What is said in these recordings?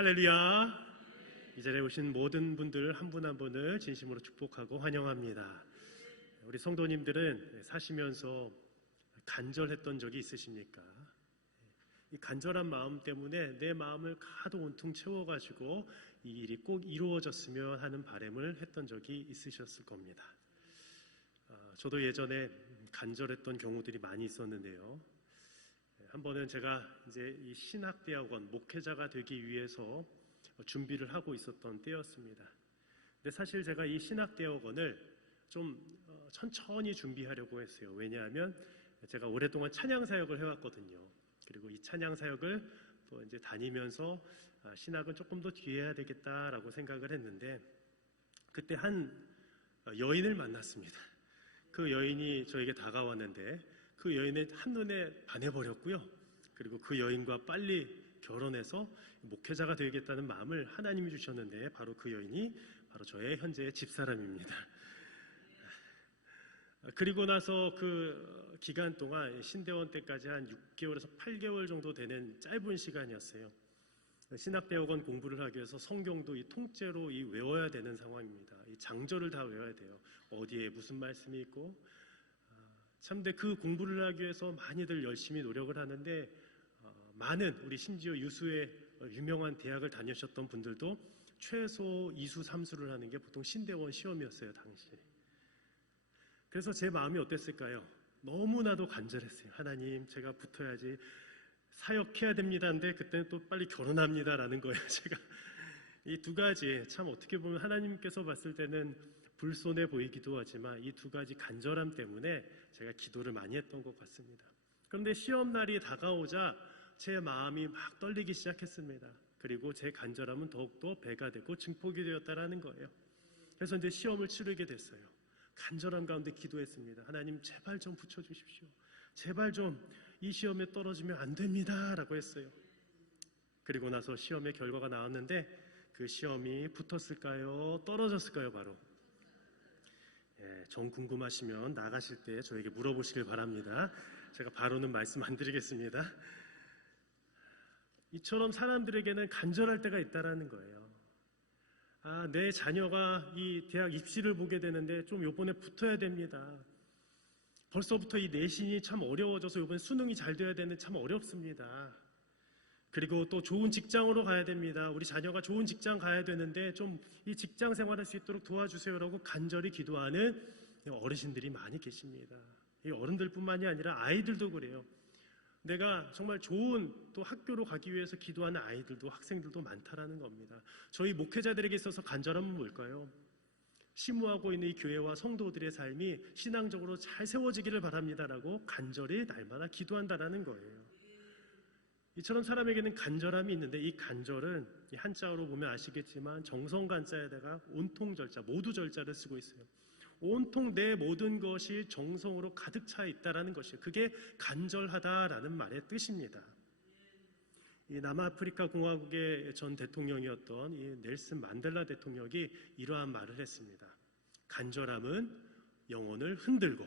할렐루야. 이 자리에 오신 모든 분들 한 분 한 분을 진심으로 축복하고 환영합니다. 우리 성도님들은 사시면서 간절했던 적이 있으십니까? 이 간절한 마음 때문에 내 마음을 가득 온통 채워가지고 이 일이 꼭 이루어졌으면 하는 바람을 했던 적이 있으셨을 겁니다. 저도 예전에 간절했던 경우들이 많이 있었는데요. 한 번은 제가 이제 이 신학대학원 목회자가 되기 위해서 준비를 하고 있었던 때였습니다. 근데 사실 제가 이 신학대학원을 좀 천천히 준비하려고 했어요. 왜냐하면 제가 오랫동안 찬양사역을 해왔거든요. 그리고 이 찬양사역을 또 이제 다니면서 신학은 조금 더 뒤에 해야 되겠다라고 생각을 했는데, 그때 한 여인을 만났습니다. 그 여인이 저에게 다가왔는데 그 여인의 한눈에 반해버렸고요. 그리고 그 여인과 빨리 결혼해서 목회자가 되겠다는 마음을 하나님이 주셨는데, 바로 그 여인이 바로 저의 현재의 집사람입니다. 그리고 나서 그 기간 동안 신대원 때까지 한 6개월에서 8개월 정도 되는 짧은 시간이었어요. 신학대학원 공부를 하기 위해서 성경도 이 통째로 외워야 되는 상황입니다. 이 장절을 다 외워야 돼요. 어디에 무슨 말씀이 있고. 근데 그 공부를 하기 위해서 많이들 열심히 노력을 하는데, 많은 우리 심지어 유수의 유명한 대학을 다니셨던 분들도 최소 2수, 3수를 하는 게 보통 신대원 시험이었어요, 당시. 그래서 제 마음이 어땠을까요? 너무나도 간절했어요. 하나님, 제가 붙어야지, 사역해야 됩니다인데 그때는 또 빨리 결혼합니다라는 거예요. 제가 이 두 가지, 참 어떻게 보면 하나님께서 봤을 때는 불손해 보이기도 하지만 이 두 가지 간절함 때문에 제가 기도를 많이 했던 것 같습니다. 그런데 시험날이 다가오자 제 마음이 막 떨리기 시작했습니다. 그리고 제 간절함은 더욱더 배가 되고 증폭이 되었다라는 거예요. 그래서 이제 시험을 치르게 됐어요. 간절함 가운데 기도했습니다. 하나님, 제발 좀 붙여주십시오. 제발 좀 이 시험에 떨어지면 안 됩니다 라고 했어요. 그리고 나서 시험의 결과가 나왔는데, 그 시험이 붙었을까요? 떨어졌을까요? 바로 정 궁금하시면 나가실 때 저에게 물어보시길 바랍니다. 제가 바로는 말씀 안 드리겠습니다. 이처럼 사람들에게는 간절할 때가 있다라는 거예요. 내 자녀가 이 대학 입시를 보게 되는데 좀 요번에 붙어야 됩니다. 벌써부터 이 내신이 참 어려워져서 요번에 수능이 잘 돼야 되는데 참 어렵습니다. 그리고 또 좋은 직장으로 가야 됩니다. 우리 자녀가 좋은 직장 가야 되는데 좀 이 직장 생활할 수 있도록 도와주세요라고 간절히 기도하는 어르신들이 많이 계십니다. 이 어른들뿐만이 아니라 아이들도 그래요. 내가 정말 좋은 또 학교로 가기 위해서 기도하는 아이들도, 학생들도 많다라는 겁니다. 저희 목회자들에게 있어서 간절함은 뭘까요? 심무하고 있는 이 교회와 성도들의 삶이 신앙적으로 잘 세워지기를 바랍니다라고 간절히 날마다 기도한다라는 거예요. 이처럼 사람에게는 간절함이 있는데, 이 간절은 이 한자어로 보면 아시겠지만 정성간자에다가 온통절자, 모두 절자를 쓰고 있어요. 온통 내 모든 것이 정성으로 가득 차 있다라는 것이에요. 그게 간절하다라는 말의 뜻입니다. 이 남아프리카 공화국의 전 대통령이었던 이 넬슨 만델라 대통령이 이러한 말을 했습니다. 간절함은 영혼을 흔들고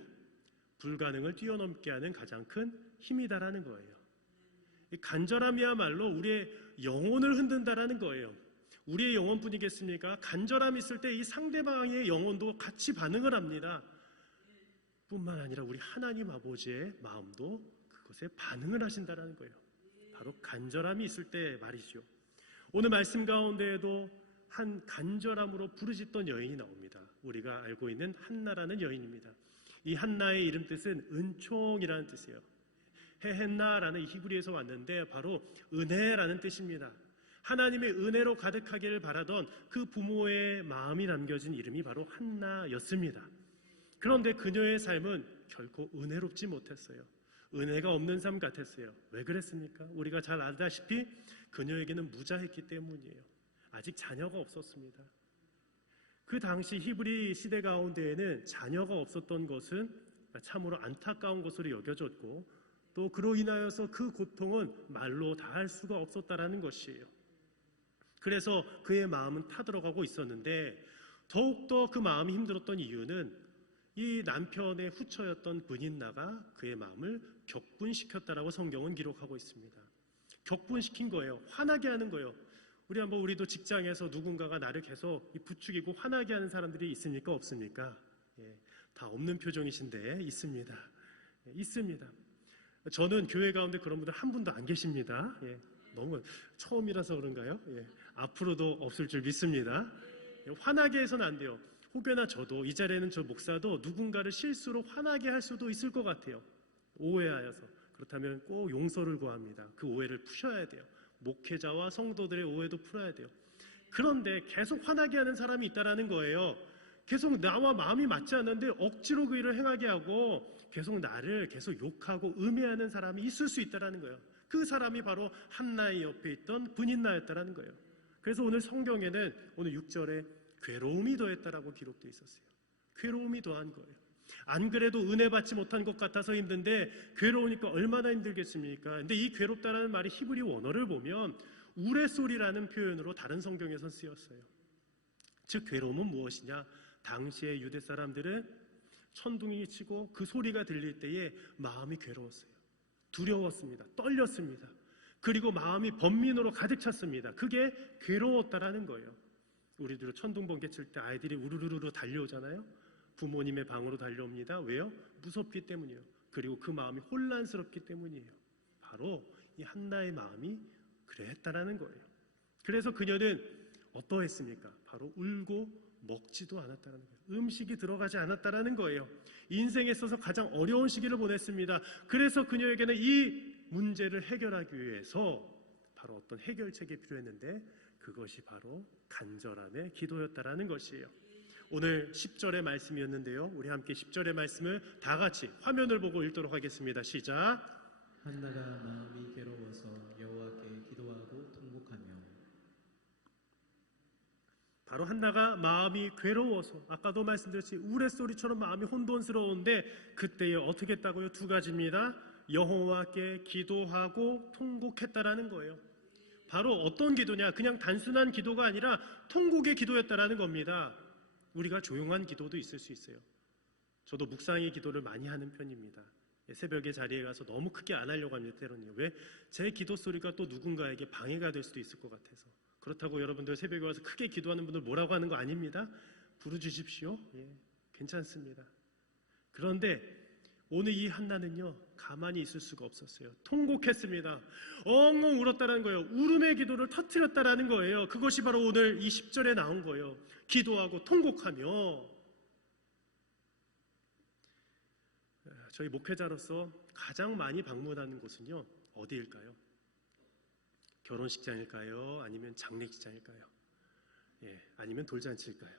불가능을 뛰어넘게 하는 가장 큰 힘이다라는 거예요. 이 간절함이야말로 우리의 영혼을 흔든다라는 거예요. 우리의 영혼뿐이겠습니까? 간절함이 있을 때 이 상대방의 영혼도 같이 반응을 합니다. 뿐만 아니라 우리 하나님 아버지의 마음도 그것에 반응을 하신다라는 거예요. 바로 간절함이 있을 때 말이죠. 오늘 말씀 가운데에도 한 간절함으로 부르짖던 여인이 나옵니다. 우리가 알고 있는 한나라는 여인입니다. 이 한나의 이름 뜻은 은총이라는 뜻이에요. 헤헨나라는 히브리에서 왔는데 바로 은혜라는 뜻입니다. 하나님의 은혜로 가득하기를 바라던 그 부모의 마음이 남겨진 이름이 바로 한나였습니다. 그런데 그녀의 삶은 결코 은혜롭지 못했어요. 은혜가 없는 삶 같았어요. 왜 그랬습니까? 우리가 잘 알다시피 그녀에게는 무자했기 때문이에요. 아직 자녀가 없었습니다. 그 당시 히브리 시대 가운데에는 자녀가 없었던 것은 참으로 안타까운 것으로 여겨졌고, 또 그로 인하여서 그 고통은 말로 다 할 수가 없었다라는 것이에요. 그래서 그의 마음은 타들어가고 있었는데, 더욱더 그 마음이 힘들었던 이유는 이 남편의 후처였던 브닌나가 그의 마음을 격분시켰다라고 성경은 기록하고 있습니다. 격분시킨 거예요. 화나게 하는 거예요. 우리도 직장에서 누군가가 나를 계속 부추기고 화나게 하는 사람들이 있습니까? 없습니까? 예, 다 없는 표정이신데 있습니다. 예, 있습니다. 저는 교회 가운데 그런 분들 한 분도 안 계십니다. 예, 너무 처음이라서 그런가요? 예, 앞으로도 없을 줄 믿습니다. 예, 화나게 해서는 안 돼요. 혹여나 저도 이 자리에는 저 목사도 누군가를 실수로 화나게 할 수도 있을 것 같아요. 오해하여서. 그렇다면 꼭 용서를 구합니다. 그 오해를 푸셔야 돼요. 목회자와 성도들의 오해도 풀어야 돼요. 그런데 계속 화나게 하는 사람이 있다라는 거예요. 계속 나와 마음이 맞지 않는데 억지로 그 일을 행하게 하고 계속 나를 계속 욕하고 음해하는 사람이 있을 수 있다라는 거예요. 그 사람이 바로 한나의 옆에 있던 분인나였다라는 거예요. 그래서 오늘 성경에는 오늘 6절에 괴로움이 더했다라고 기록되어 있었어요. 괴로움이 더한 거예요. 안 그래도 은혜 받지 못한 것 같아서 힘든데 괴로우니까 얼마나 힘들겠습니까? 근데 이 괴롭다라는 말이 히브리 원어를 보면 우레소리라는 표현으로 다른 성경에서 쓰였어요. 즉 괴로움은 무엇이냐? 당시의 유대 사람들은 천둥이 치고 그 소리가 들릴 때에 마음이 괴로웠어요. 두려웠습니다. 떨렸습니다. 그리고 마음이 번민으로 가득 찼습니다. 그게 괴로웠다라는 거예요. 우리들 천둥 번개 칠 때 아이들이 우르르르 달려오잖아요. 부모님의 방으로 달려옵니다. 왜요? 무섭기 때문이에요. 그리고 그 마음이 혼란스럽기 때문이에요. 바로 이 한나의 마음이 그랬다라는 거예요. 그래서 그녀는 어떠했습니까? 바로 울고 먹지도 않았다는 거예요. 음식이 들어가지 않았다라는 거예요. 인생에 있어서 가장 어려운 시기를 보냈습니다. 그래서 그녀에게는 이 문제를 해결하기 위해서 바로 어떤 해결책이 필요했는데 그것이 바로 간절함의 기도였다라는 것이에요. 오늘 10절의 말씀이었는데요. 우리 함께 10절의 말씀을 다 같이 화면을 보고 읽도록 하겠습니다. 시작. 한나가 마음이 괴로워서 여호와께 기도하고 통곡하며. 바로 한나가 마음이 괴로워서 아까도 말씀드렸지 우레소리처럼 마음이 혼돈스러운데 그때에 어떻게 했다고요? 두 가지입니다. 여호와께 기도하고 통곡했다라는 거예요. 바로 어떤 기도냐? 그냥 단순한 기도가 아니라 통곡의 기도였다라는 겁니다. 우리가 조용한 기도도 있을 수 있어요. 저도 묵상의 기도를 많이 하는 편입니다. 새벽에 자리에 가서 너무 크게 안 하려고 합니다. 때로는요. 왜? 제 기도 소리가 또 누군가에게 방해가 될 수도 있을 것 같아서. 그렇다고 여러분들 새벽에 와서 크게 기도하는 분들 뭐라고 하는 거 아닙니다. 부르주십시오. 예, 괜찮습니다. 그런데 오늘 이 한나는요 가만히 있을 수가 없었어요. 통곡했습니다. 엉엉 울었다는 거예요. 울음의 기도를 터뜨렸다라는 거예요. 그것이 바로 오늘 이 10절에 나온 거예요. 기도하고 통곡하며. 저희 목회자로서 가장 많이 방문하는 곳은요 어디일까요? 결혼식장일까요? 아니면 장례식장일까요? 예, 아니면 돌잔치일까요?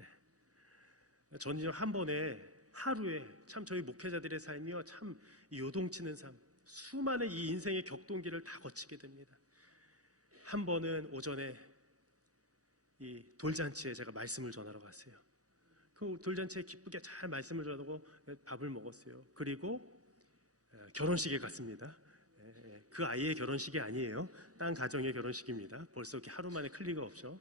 예. 저는 한 번에 하루에 참 저희 목회자들의 삶이요 참 요동치는 삶, 수많은 이 인생의 격동기를 다 거치게 됩니다. 한 번은 오전에 이 돌잔치에 제가 말씀을 전하러 갔어요. 그 돌잔치에 기쁘게 잘 말씀을 전하고 밥을 먹었어요. 그리고 결혼식에 갔습니다. 그 아이의 결혼식이 아니에요. 딴 가정의 결혼식입니다. 벌써 이렇게 하루 만에 클리가 없죠.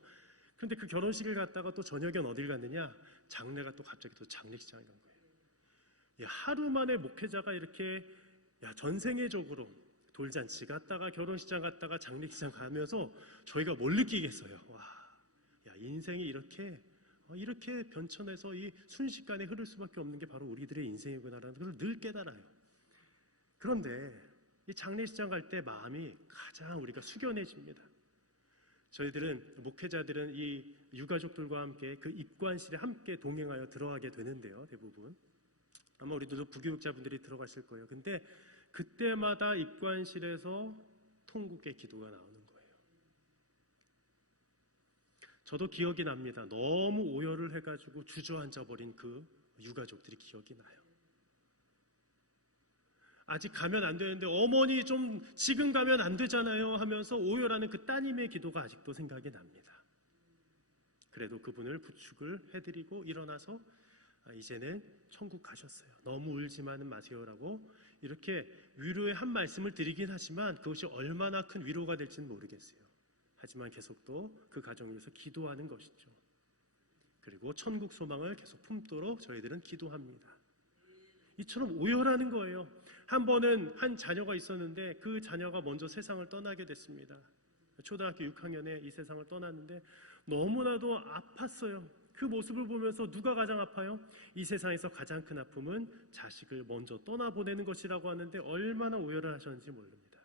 그런데 그 결혼식을 갔다가 또 저녁엔 어딜 갔느냐? 장례가 또 갑자기 또 장례식장에 간 거예요. 야, 하루 만에 목회자가 이렇게 전생애적으로 돌잔치 갔다가 결혼식장 갔다가 장례식장 가면서 저희가 뭘 느끼겠어요? 와, 야, 인생이 이렇게 변천해서 이 순식간에 흐를 수밖에 없는 게 바로 우리들의 인생이구나라는 걸 늘 깨달아요. 그런데 이 장례식장 갈 때 마음이 가장 우리가 숙연해집니다. 저희들은 목회자들은 이 유가족들과 함께 그 입관실에 함께 동행하여 들어가게 되는데요. 대부분 아마 우리도 부교육자분들이 들어가실 거예요. 근데 그때마다 입관실에서 통곡의 기도가 나오는 거예요. 저도 기억이 납니다. 너무 오열을 해가지고 주저앉아 버린 그 유가족들이 기억이 나요. 아직 가면 안 되는데 어머니 좀 지금 가면 안 되잖아요 하면서 오열하는 그 따님의 기도가 아직도 생각이 납니다. 그래도 그분을 부축을 해드리고 일어나서 이제는 천국 가셨어요. 너무 울지만은 마세요라고 이렇게 위로의 한 말씀을 드리긴 하지만 그것이 얼마나 큰 위로가 될지는 모르겠어요. 하지만 계속 또 그 가정을 위해서 기도하는 것이죠. 그리고 천국 소망을 계속 품도록 저희들은 기도합니다. 이처럼 오열하는 거예요. 한 번은 한 자녀가 있었는데 그 자녀가 먼저 세상을 떠나게 됐습니다. 초등학교 6학년에 이 세상을 떠났는데 너무나도 아팠어요. 그 모습을 보면서 누가 가장 아파요? 이 세상에서 가장 큰 아픔은 자식을 먼저 떠나보내는 것이라고 하는데 얼마나 오열을 하셨는지 모릅니다.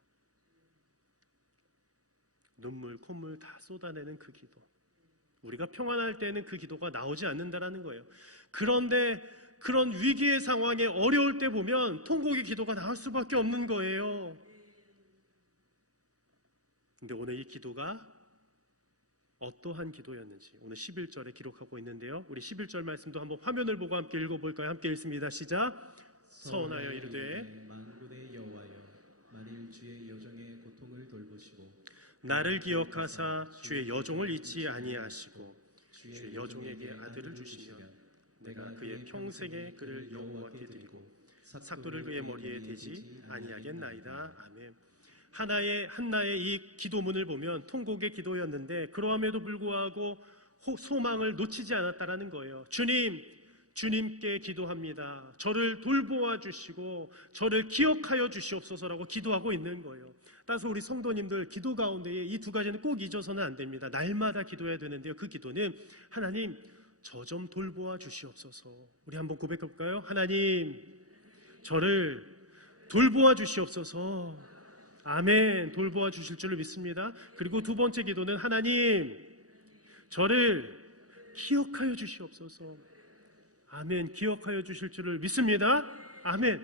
눈물, 콧물 다 쏟아내는 그 기도. 우리가 평안할 때는 그 기도가 나오지 않는다라는 거예요. 그런데 그런 위기의 상황에 어려울 때 보면 통곡의 기도가 나올 수밖에 없는 거예요. 근데 오늘 이 기도가 어떠한 기도였는지 오늘 11절에 기록하고 있는데요. 우리 11절 말씀도 한번 화면을 보고 함께 읽어볼까요? 함께 읽습니다. 시작. 서원하여 이르되 만군의 여호와여, 만일 주의 여종의 고통을 돌보시고 나를 기억하사 주의 여종을 잊지 아니하시고 주의 여종에게 아들을 주시면 내가 그의 평생에 그를 여호와께 드리고 삭도를 그의 머리에 대지 아니하겠나이다. 아멘. 한나의 이 기도문을 보면 통곡의 기도였는데 그러함에도 불구하고 소망을 놓치지 않았다라는 거예요. 주님께 기도합니다. 저를 돌보아 주시고 저를 기억하여 주시옵소서라고 기도하고 있는 거예요. 따라서 우리 성도님들 기도 가운데에 이 두 가지는 꼭 잊어서는 안 됩니다. 날마다 기도해야 되는데요. 그 기도는 하나님 저 좀 돌보아 주시옵소서. 우리 한번 고백해볼까요? 하나님 저를 돌보아 주시옵소서. 아멘. 돌보아 주실 줄을 믿습니다. 그리고 두 번째 기도는 하나님 저를 기억하여 주시옵소서. 아멘. 기억하여 주실 줄을 믿습니다. 아멘.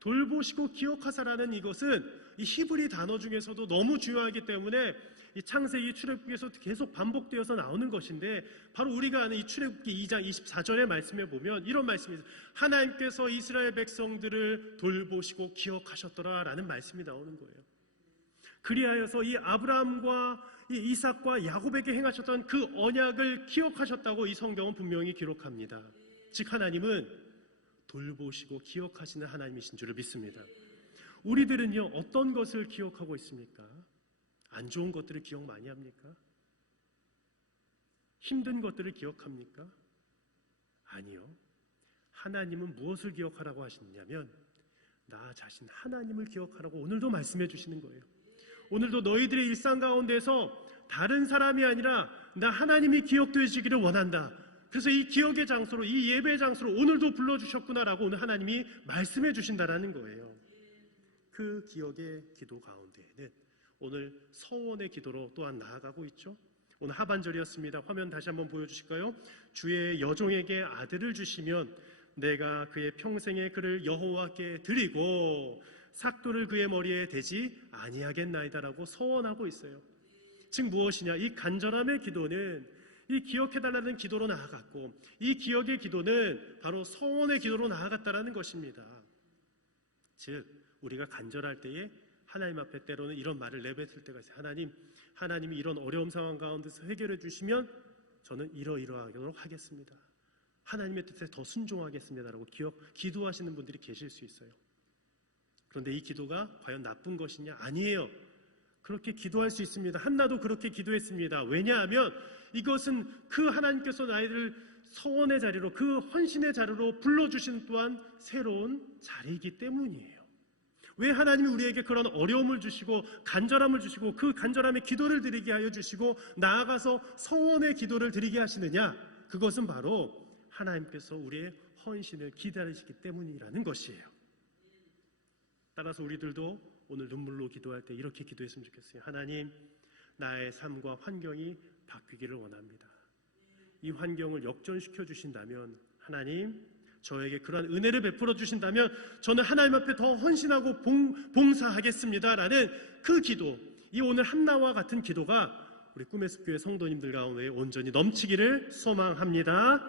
돌보시고 기억하사라는 이것은 이 히브리 단어 중에서도 너무 중요하기 때문에 이 창세기 출애굽기에서 계속 반복되어서 나오는 것인데 바로 우리가 아는 이 출애굽기 2장 24절의 말씀에 보면 이런 말씀이 있어요. 하나님께서 이스라엘 백성들을 돌보시고 기억하셨더라라는 말씀이 나오는 거예요. 그리하여서 이 아브라함과 이 이삭과 야곱에게 행하셨던 그 언약을 기억하셨다고 이 성경은 분명히 기록합니다. 즉 하나님은 돌보시고 기억하시는 하나님이신 줄을 믿습니다. 우리들은요 어떤 것을 기억하고 있습니까? 안 좋은 것들을 기억 많이 합니까? 힘든 것들을 기억합니까? 아니요. 하나님은 무엇을 기억하라고 하시느냐면 나 자신 하나님을 기억하라고 오늘도 말씀해 주시는 거예요. 오늘도 너희들의 일상 가운데서 다른 사람이 아니라 나 하나님이 기억되시기를 원한다. 그래서 이 기억의 장소로 이 예배의 장소로 오늘도 불러주셨구나라고 오늘 하나님이 말씀해 주신다라는 거예요. 그 기억의 기도 가운데에는 오늘 서원의 기도로 또한 나아가고 있죠. 오늘 하반절이었습니다. 화면 다시 한번 보여주실까요? 주의 여종에게 아들을 주시면 내가 그의 평생에 그를 여호와께 드리고 삭도를 그의 머리에 대지 아니하겠나이다라고 서원하고 있어요. 즉 무엇이냐? 이 간절함의 기도는 이 기억해달라는 기도로 나아갔고 이 기억의 기도는 바로 서원의 기도로 나아갔다라는 것입니다. 즉 우리가 간절할 때에 하나님 앞에 때로는 이런 말을 내뱉을 때가 있어요. 하나님이 이런 어려움 상황 가운데서 해결해 주시면 저는 이러이러하도록 하겠습니다. 하나님의 뜻에 더 순종하겠습니다라고 기도하시는 분들이 계실 수 있어요. 그런데 이 기도가 과연 나쁜 것이냐? 아니에요. 그렇게 기도할 수 있습니다. 한나도 그렇게 기도했습니다. 왜냐하면 이것은 그 하나님께서 나이를 서원의 자리로 그 헌신의 자리로 불러주신 또한 새로운 자리이기 때문이에요. 왜 하나님이 우리에게 그런 어려움을 주시고 간절함을 주시고 그 간절함에 기도를 드리게 하여 주시고 나아가서 서원의 기도를 드리게 하시느냐? 그것은 바로 하나님께서 우리의 헌신을 기다리시기 때문이라는 것이에요. 따라서 우리들도 오늘 눈물로 기도할 때 이렇게 기도했으면 좋겠어요. 하나님, 나의 삶과 환경이 바뀌기를 원합니다. 이 환경을 역전시켜 주신다면 하나님, 저에게 그러한 은혜를 베풀어 주신다면 저는 하나님 앞에 더 헌신하고 봉사하겠습니다라는 그 기도, 이 오늘 한나와 같은 기도가 우리 꿈의 숲교회 성도님들 가운데 온전히 넘치기를 소망합니다.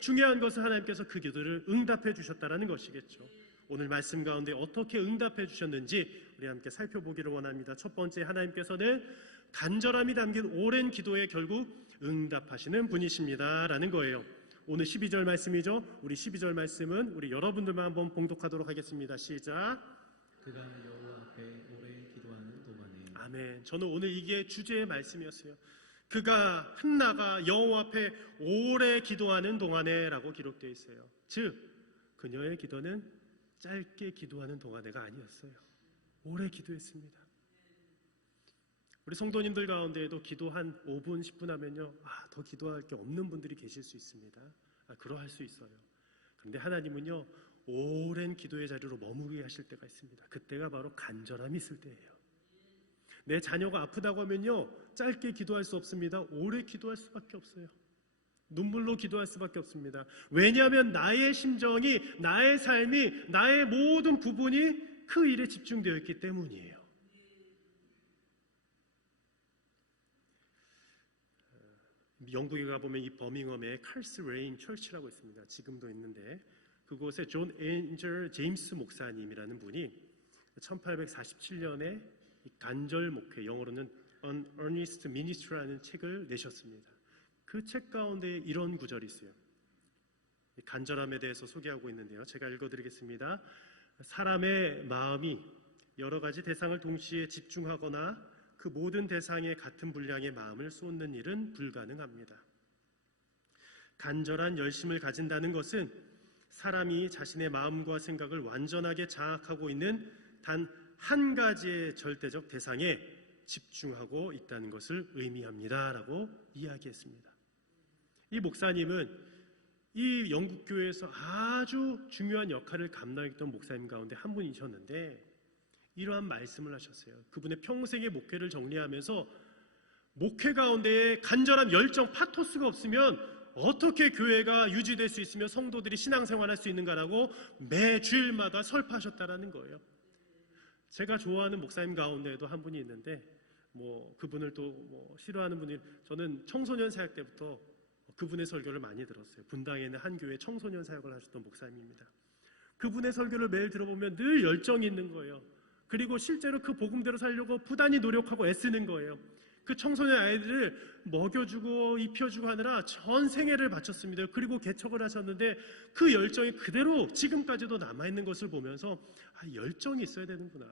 중요한 것은 하나님께서 그 기도를 응답해 주셨다는 것이겠죠. 오늘 말씀 가운데 어떻게 응답해 주셨는지 우리 함께 살펴보기를 원합니다. 첫 번째, 하나님께서는 간절함이 담긴 오랜 기도에 결국 응답하시는 분이십니다라는 거예요. 오늘 12절 말씀이죠. 우리 12절 말씀은 우리 여러분들만 한번 봉독하도록 하겠습니다. 시작. 그가 여호와 앞에 오래 기도하는 동안에 아멘. 저는 오늘 이게 주제의 말씀이었어요. 그가 한나가 여호와 앞에 오래 기도하는 동안에라고 기록되어 있어요. 즉 그녀의 기도는 짧게 기도하는 동안에가 아니었어요. 오래 기도했습니다. 우리 성도님들 가운데에도 기도 한 5분, 10분 하면요, 더 기도할 게 없는 분들이 계실 수 있습니다. 그러할 수 있어요. 그런데 하나님은요, 오랜 기도의 자리로 머무르게 하실 때가 있습니다. 그때가 바로 간절함이 있을 때예요. 내 자녀가 아프다고 하면요, 짧게 기도할 수 없습니다. 오래 기도할 수밖에 없어요. 눈물로 기도할 수밖에 없습니다. 왜냐하면 나의 심정이, 나의 삶이, 나의 모든 부분이 그 일에 집중되어 있기 때문이에요. 영국에 가보면 이 버밍엄에 칼스 레인 철치라고 있습니다. 지금도 있는데 그곳에 존 엔젤 제임스 목사님이라는 분이 1847년에 간절 목회, 영어로는 An Earnest Ministry라는 책을 내셨습니다. 그 책 가운데 이런 구절이 있어요. 간절함에 대해서 소개하고 있는데요. 제가 읽어드리겠습니다. 사람의 마음이 여러 가지 대상을 동시에 집중하거나 그 모든 대상에 같은 분량의 마음을 쏟는 일은 불가능합니다. 간절한 열심을 가진다는 것은 사람이 자신의 마음과 생각을 완전하게 장악하고 있는 단 한 가지의 절대적 대상에 집중하고 있다는 것을 의미합니다라고 이야기했습니다. 이 목사님은 이 영국 교회에서 아주 중요한 역할을 감당했던 목사님 가운데 한 분이셨는데 이러한 말씀을 하셨어요. 그분의 평생의 목회를 정리하면서 목회 가운데에 간절한 열정, 파토스가 없으면 어떻게 교회가 유지될 수 있으며 성도들이 신앙생활할 수 있는가라고 매 주일마다 설파하셨다라는 거예요. 제가 좋아하는 목사님 가운데에도 한 분이 있는데 그분을 또 싫어하는 분이, 저는 청소년 사역 때부터 그분의 설교를 많이 들었어요. 분당에 있는 한 교회 청소년 사역을 하셨던 목사님입니다. 그분의 설교를 매일 들어보면 늘 열정이 있는 거예요. 그리고 실제로 그 복음대로 살려고 부단히 노력하고 애쓰는 거예요. 그 청소년 아이들을 먹여주고 입혀주고 하느라 전 생애를 바쳤습니다. 그리고 개척을 하셨는데 그 열정이 그대로 지금까지도 남아있는 것을 보면서 열정이 있어야 되는구나.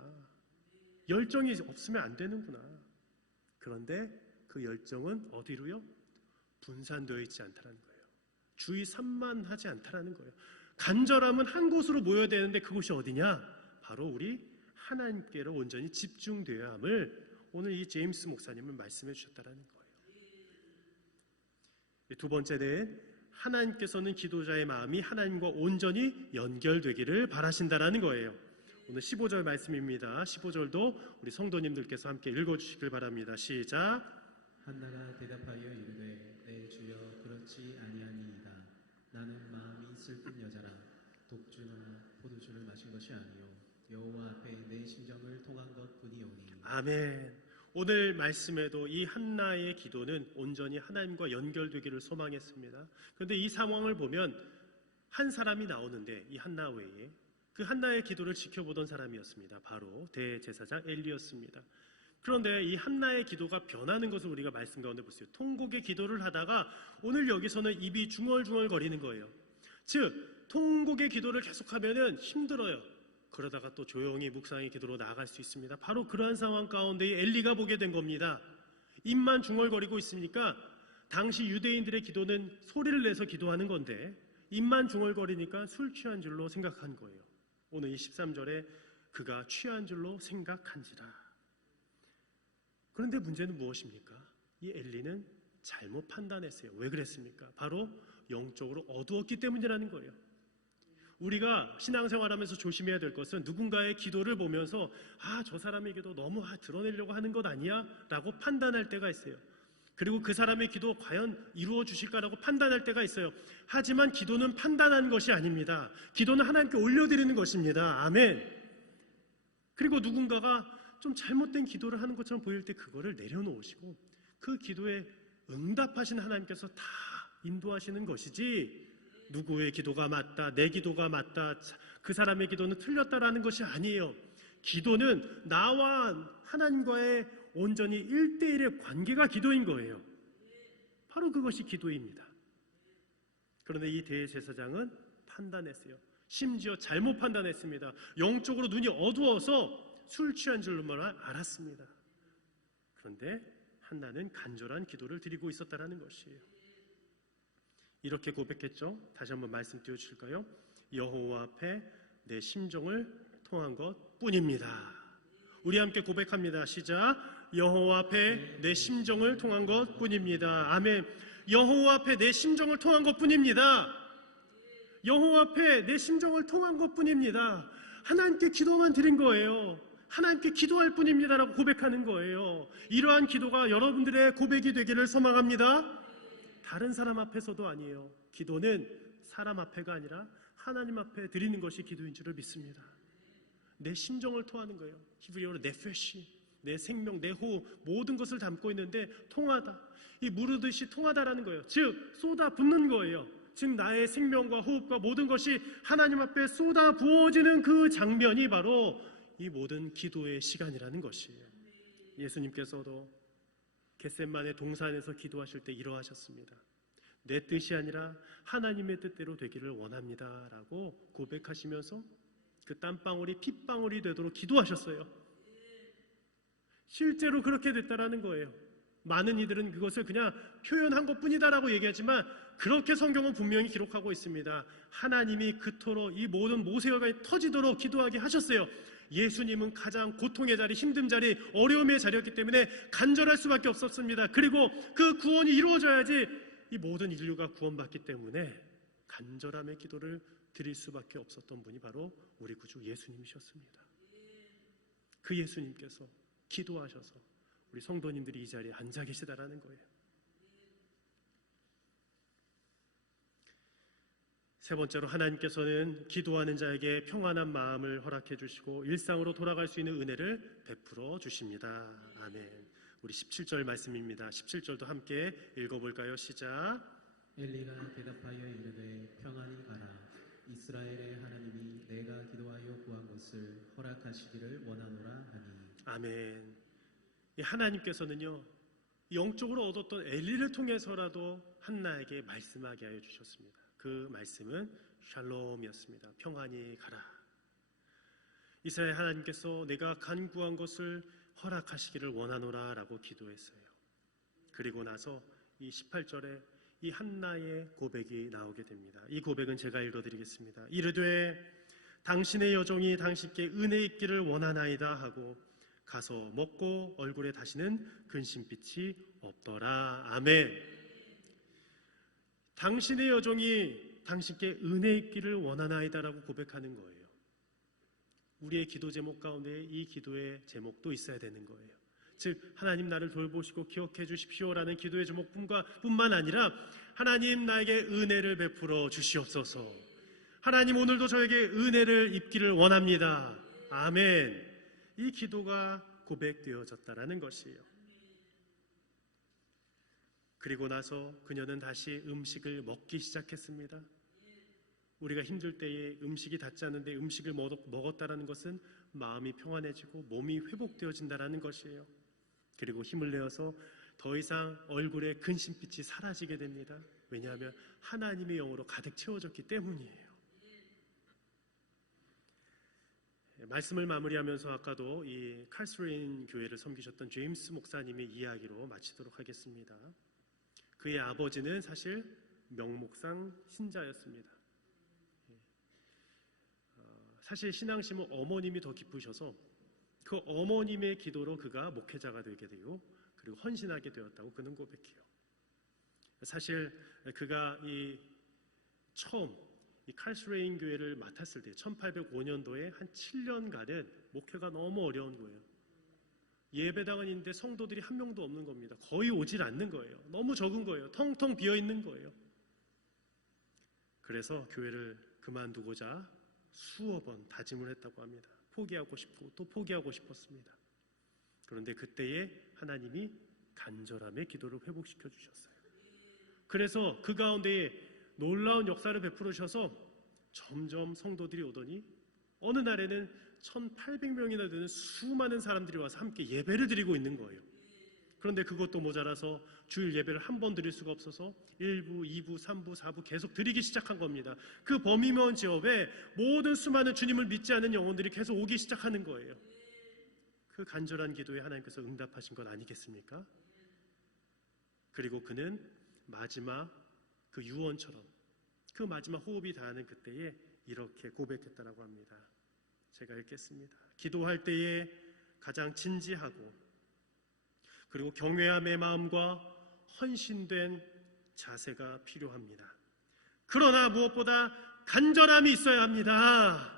열정이 없으면 안 되는구나. 그런데 그 열정은 어디로요? 분산되어 있지 않다는 거예요. 주의 산만하지 않다는 거예요. 간절함은 한 곳으로 모여야 되는데 그곳이 어디냐? 바로 우리 하나님께로 온전히 집중되어야 함을 오늘 이 제임스 목사님은 말씀해 주셨다는 거예요. 두 번째는 하나님께서는 기도자의 마음이 하나님과 온전히 연결되기를 바라신다라는 거예요. 오늘 15절 말씀입니다. 15절도 우리 성도님들께서 함께 읽어주시길 바랍니다. 시작. 한나가 대답하여 이르되 내 주여 그렇지 아니하니이다. 나는 마음이 슬픈 여자라. 독주나 포도주를 마신 것이 아니요 여호와 앞에 내 심정을 통한 것뿐이오니. 아멘. 오늘 말씀에도 이 한나의 기도는 온전히 하나님과 연결되기를 소망했습니다. 그런데 이 상황을 보면 한 사람이 나오는데 이 한나 외에 그 한나의 기도를 지켜보던 사람이었습니다. 바로 대제사장 엘리였습니다. 그런데 이 한나의 기도가 변하는 것을 우리가 말씀 가운데 보세요. 통곡의 기도를 하다가 오늘 여기서는 입이 중얼중얼 거리는 거예요. 즉 통곡의 기도를 계속하면 힘들어요. 그러다가 또 조용히 묵상의 기도로 나아갈 수 있습니다. 바로 그러한 상황 가운데 엘리가 보게 된 겁니다. 입만 중얼거리고 있으니까 당시 유대인들의 기도는 소리를 내서 기도하는 건데 입만 중얼거리니까 술 취한 줄로 생각한 거예요. 오늘 이 13절에 그가 취한 줄로 생각한지라. 그런데 문제는 무엇입니까? 이 엘리는 잘못 판단했어요. 왜 그랬습니까? 바로 영적으로 어두웠기 때문이라는 거예요. 우리가 신앙생활하면서 조심해야 될 것은 누군가의 기도를 보면서 저 사람의 기도 너무 드러내려고 하는 것 아니야? 라고 판단할 때가 있어요. 그리고 그 사람의 기도 과연 이루어 주실까라고 판단할 때가 있어요. 하지만 기도는 판단하는 것이 아닙니다. 기도는 하나님께 올려드리는 것입니다. 아멘. 그리고 누군가가 좀 잘못된 기도를 하는 것처럼 보일 때 그거를 내려놓으시고 그 기도에 응답하신 하나님께서 다 인도하시는 것이지, 누구의 기도가 맞다, 내 기도가 맞다, 그 사람의 기도는 틀렸다라는 것이 아니에요. 기도는 나와 하나님과의 온전히 1대1의 관계가 기도인 거예요. 바로 그것이 기도입니다. 그런데 이 대제사장은 판단했어요. 심지어 잘못 판단했습니다. 영적으로 눈이 어두워서 술 취한 줄로만 알았습니다. 그런데 한나는 간절한 기도를 드리고 있었다는 것이에요. 이렇게 고백했죠. 다시 한번 말씀 띄워주실까요? 여호와 앞에 내 심정을 통한 것뿐입니다. 우리 함께 고백합니다. 시작. 여호와 앞에 내 심정을 통한 것뿐입니다. 아멘. 여호와 앞에 내 심정을 통한 것뿐입니다. 여호와 앞에 내 심정을 통한 것뿐입니다. 하나님께 기도만 드린 거예요. 하나님께 기도할 뿐입니다라고 고백하는 거예요. 이러한 기도가 여러분들의 고백이 되기를 소망합니다. 다른 사람 앞에서도 아니에요. 기도는 사람 앞에가 아니라 하나님 앞에 드리는 것이 기도인 줄을 믿습니다. 내 심정을 토하는 거예요. 히브리어로 네페시, 내 생명, 내 호흡, 모든 것을 담고 있는데 통하다. 이 무르듯이 통하다라는 거예요. 즉 쏟아 붓는 거예요. 즉 나의 생명과 호흡과 모든 것이 하나님 앞에 쏟아 부어지는 그 장면이 바로 이 모든 기도의 시간이라는 것이에요. 예수님께서도 겟셋마네 동산에서 기도하실 때 이러하셨습니다. 내 뜻이 아니라 하나님의 뜻대로 되기를 원합니다 라고 고백하시면서 그 땀방울이 핏방울이 되도록 기도하셨어요. 실제로 그렇게 됐다라는 거예요. 많은 이들은 그것을 그냥 표현한 것뿐이다라고 얘기하지만 그렇게 성경은 분명히 기록하고 있습니다. 하나님이 그토록 이 모든 모세혈관이 터지도록 기도하게 하셨어요. 예수님은 가장 고통의 자리, 힘든 자리, 어려움의 자리였기 때문에 간절할 수밖에 없었습니다. 그리고 그 구원이 이루어져야지 이 모든 인류가 구원받기 때문에 간절함의 기도를 드릴 수밖에 없었던 분이 바로 우리 구주 예수님이셨습니다. 그 예수님께서 기도하셔서 우리 성도님들이 이 자리에 앉아 계시다라는 거예요. 세 번째로 하나님께서는 기도하는 자에게 평안한 마음을 허락해 주시고 일상으로 돌아갈 수 있는 은혜를 베풀어 주십니다. 아멘. 우리 17절 말씀입니다. 17절도 함께 읽어볼까요? 시작. 엘리가 대답하여 이르되 평안히 가라. 이스라엘의 하나님이 내가 기도하여 구한 것을 허락하시기를 원하노라 하니. 아멘. 이 하나님께서는요 영적으로 얻었던 엘리를 통해서라도 한나에게 말씀하게 하여 주셨습니다. 그 말씀은 샬롬이었습니다. 평안히 가라. 이스라엘 하나님께서 내가 간구한 것을 허락하시기를 원하노라 라고 기도했어요. 그리고 나서 이 18절에 이 한나의 고백이 나오게 됩니다. 이 고백은 제가 읽어드리겠습니다. 이르되 당신의 여종이 당신께 은혜 있기를 원하나이다 하고 가서 먹고 얼굴에 다시는 근심빛이 없더라. 아멘. 당신의 여종이 당신께 은혜 있기를 원하나이다라고 고백하는 거예요. 우리의 기도 제목 가운데 이 기도의 제목도 있어야 되는 거예요. 즉 하나님 나를 돌보시고 기억해 주십시오라는 기도의 제목뿐만 아니라 하나님 나에게 은혜를 베풀어 주시옵소서. 하나님 오늘도 저에게 은혜를 입기를 원합니다. 아멘. 이 기도가 고백되어졌다라는 것이에요. 그리고 나서 그녀는 다시 음식을 먹기 시작했습니다. 우리가 힘들 때에 음식이 닿지 않는데 음식을 먹었다라는 것은 마음이 평안해지고 몸이 회복되어진다라는 것이에요. 그리고 힘을 내어서 더 이상 얼굴에 근심빛이 사라지게 됩니다. 왜냐하면 하나님의 영으로 가득 채워졌기 때문이에요. 말씀을 마무리하면서 아까도 이 칼스레인 교회를 섬기셨던 제임스 목사님의 이야기로 마치도록 하겠습니다. 그의 아버지는 사실 명목상 신자였습니다. 사실 신앙심은 어머님이 더 깊으셔서 그 어머님의 기도로 그가 목회자가 되게 되고 그리고 헌신하게 되었다고 그는 고백해요. 사실 그가 처음 이 칼스레인 교회를 맡았을 때 1805년도에 한 7년간은 목회가 너무 어려운 거예요. 예배당은 있는데 성도들이 한 명도 없는 겁니다. 거의 오질 않는 거예요. 너무 적은 거예요. 텅텅 비어 있는 거예요. 그래서 교회를 그만두고자 수어 번 다짐을 했다고 합니다. 포기하고 싶고 또 포기하고 싶었습니다. 그런데 그때에 하나님이 간절함의 기도를 회복시켜 주셨어요. 그래서 그 가운데에 놀라운 역사를 베풀으셔서 점점 성도들이 오더니 어느 날에는 1800명이나 되는 수많은 사람들이 와서 함께 예배를 드리고 있는 거예요. 그런데 그것도 모자라서 주일 예배를 한 번 드릴 수가 없어서 1부, 2부, 3부, 4부 계속 드리기 시작한 겁니다. 그 버미먼 지역에 모든 수많은 주님을 믿지 않는 영혼들이 계속 오기 시작하는 거예요. 그 간절한 기도에 하나님께서 응답하신 건 아니겠습니까? 그리고 그는 마지막 그 유언처럼 그 마지막 호흡이 닿는 그때에 이렇게 고백했다라고 합니다. 제가 읽겠습니다. 기도할 때에 가장 진지하고 그리고 경외함의 마음과 헌신된 자세가 필요합니다. 그러나 무엇보다 간절함이 있어야 합니다.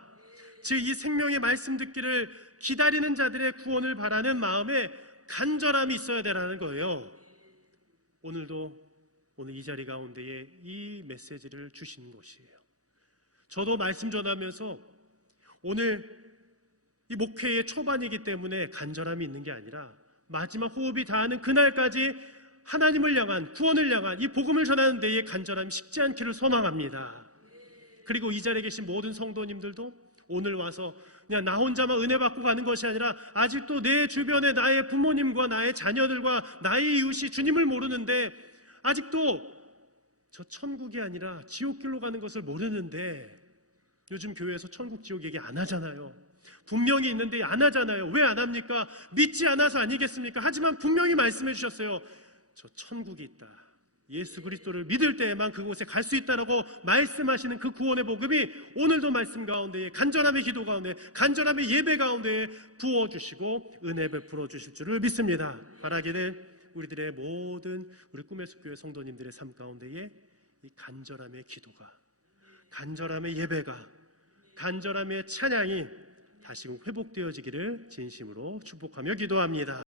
즉 이 생명의 말씀 듣기를 기다리는 자들의 구원을 바라는 마음에 간절함이 있어야 되라는 거예요. 오늘 이 자리 가운데에 이 메시지를 주신 것이에요. 저도 말씀 전하면서 오늘 이 목회의 초반이기 때문에 간절함이 있는 게 아니라 마지막 호흡이 다하는 그날까지 하나님을 향한, 구원을 향한 이 복음을 전하는 데에 간절함이 식지 않기를 소망합니다. 그리고 이 자리에 계신 모든 성도님들도 오늘 와서 그냥 나 혼자만 은혜 받고 가는 것이 아니라 아직도 내 주변에 나의 부모님과 나의 자녀들과 나의 이웃이 주님을 모르는데, 아직도 저 천국이 아니라 지옥길로 가는 것을 모르는데, 요즘 교회에서 천국 지옥 얘기 안 하잖아요. 분명히 있는데 안 하잖아요. 왜 안 합니까? 믿지 않아서 아니겠습니까? 하지만 분명히 말씀해 주셨어요. 저 천국이 있다. 예수 그리스도를 믿을 때에만 그곳에 갈 수 있다라고 말씀하시는 그 구원의 복음이 오늘도 말씀 가운데에, 간절함의 기도 가운데, 간절함의 예배 가운데에 부어주시고 은혜 베풀어 주실 줄을 믿습니다. 바라기를 우리들의 모든 우리 꿈의 숲교회 성도님들의 삶 가운데에 이 간절함의 기도가, 간절함의 예배가, 간절함의 찬양이 다시금 회복되어지기를 진심으로 축복하며 기도합니다.